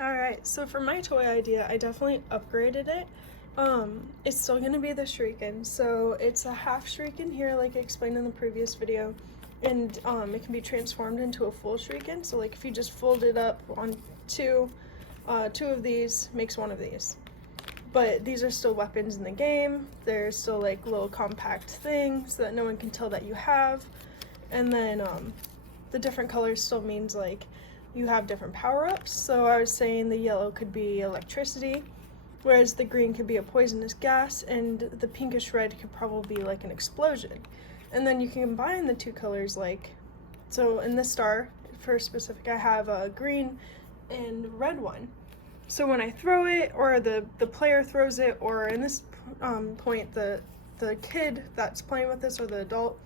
Alright, so for my toy idea, I definitely upgraded it. It's still gonna be the Shuriken, so it's a half Shuriken here, like I explained in the previous video, and it can be transformed into a full Shuriken. So like if you just fold it up on two of these makes one of these. But these are still weapons in the game. They're still like little compact things that no one can tell that you have. And then the different colors still means like you have different power-ups. So I was saying the yellow could be electricity, whereas the green could be a poisonous gas, and the pinkish red could probably be like an explosion. And then you can combine the two colors, like, so in this star, for specific, I have a green and red one. So when I throw it, or the player throws it, or in this point, the kid that's playing with this, or the adult,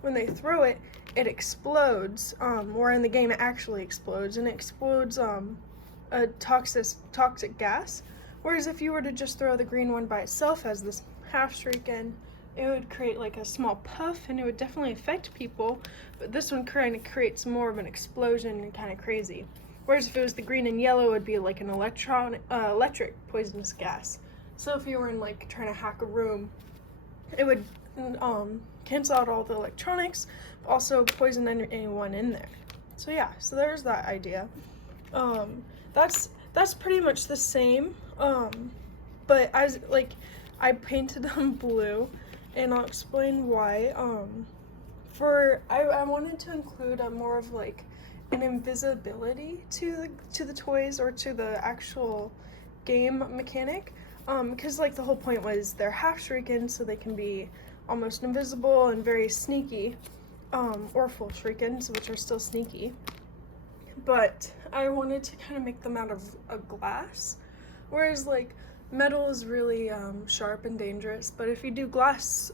when they throw it, it explodes, or in the game it actually explodes, and it explodes a toxic gas. Whereas if you were to just throw the green one by itself as this half shuriken, it would create like a small puff, and it would definitely affect people, but this one kind of creates more of an explosion and kind of crazy. Whereas if it was the green and yellow, it would be like an electric poisonous gas. So if you were in like trying to hack a room, it would cancel out all the electronics, but also poison anyone in there. So yeah, so there's that idea. That's pretty much the same, but I painted them blue, and I'll explain why. I wanted to include a more of like an invisibility to the toys, or to the actual game mechanic, because like the whole point was they're half shuriken, so they can be almost invisible and very sneaky, or full shurikens, which are still sneaky. But I wanted to kind of make them out of a glass, whereas like metal is really sharp and dangerous, but if you do glass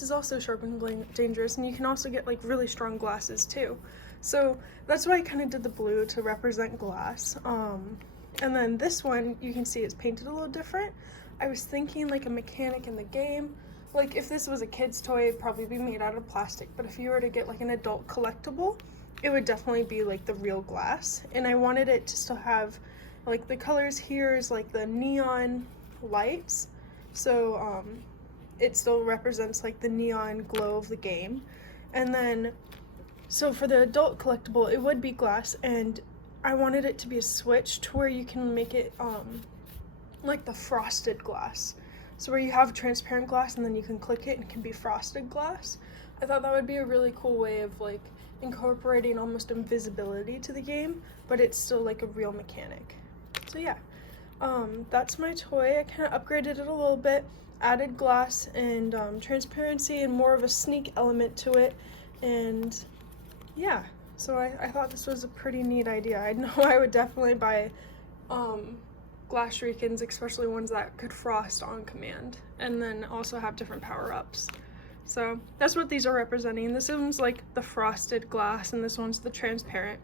is also sharp and dangerous, and you can also get like really strong glasses too. So that's why I kind of did the blue to represent glass. And then this one, you can see it's painted a little different. I was thinking like a mechanic in the game. Like if this was a kid's toy, it'd probably be made out of plastic, but if you were to get like an adult collectible, it would definitely be like the real glass. And I wanted it to still have like the colors here is like the neon lights. So it still represents like the neon glow of the game. And then so for the adult collectible, it would be glass, and I wanted it to be a switch to where you can make it like the frosted glass. So where you have transparent glass and then you can click it and it can be frosted glass. I thought that would be a really cool way of like incorporating almost invisibility to the game, but it's still like a real mechanic. So yeah, that's my toy. I kind of upgraded it a little bit, added glass and transparency and more of a sneak element to it, and yeah, so I thought this was a pretty neat idea. I know I would definitely buy glass shurikens, especially ones that could frost on command, and then also have different power-ups. So that's what these are representing. This one's like the frosted glass, and this one's the transparent.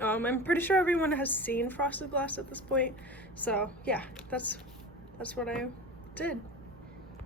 I'm pretty sure everyone has seen frosted glass at this point. So yeah, that's what I did.